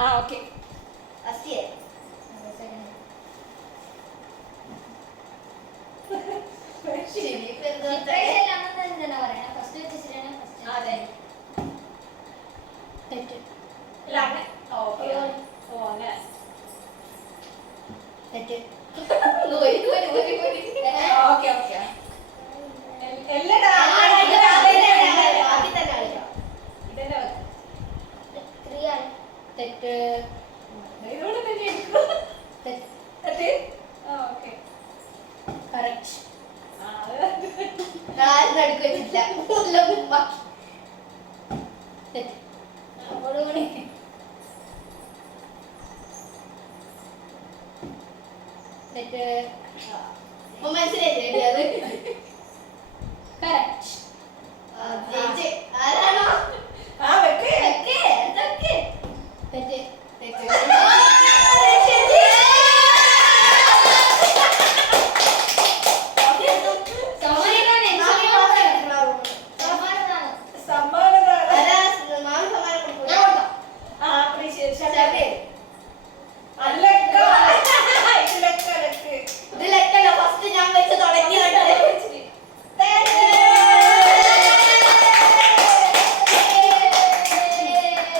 ആ okay. First അതെ തെറ്റ്. അല്ല അങ്ങനെ ഓക്കെ. ഓ അങ്ങനെ തെറ്റ്. Okay okay. എല്ലടാ ഇതന്നെ തെറ്റ്. ഇതോടെ തന്നെ തെറ്റ്. ഓക്കെ. കറക്റ്റ്. ആ ആരും നടുക്ക് വെച്ചിട്ടില്ല. തെറ്റ്. തെറ്റ്. മനസ്സിലായില്ലേ അത്? കറക്റ്റ്.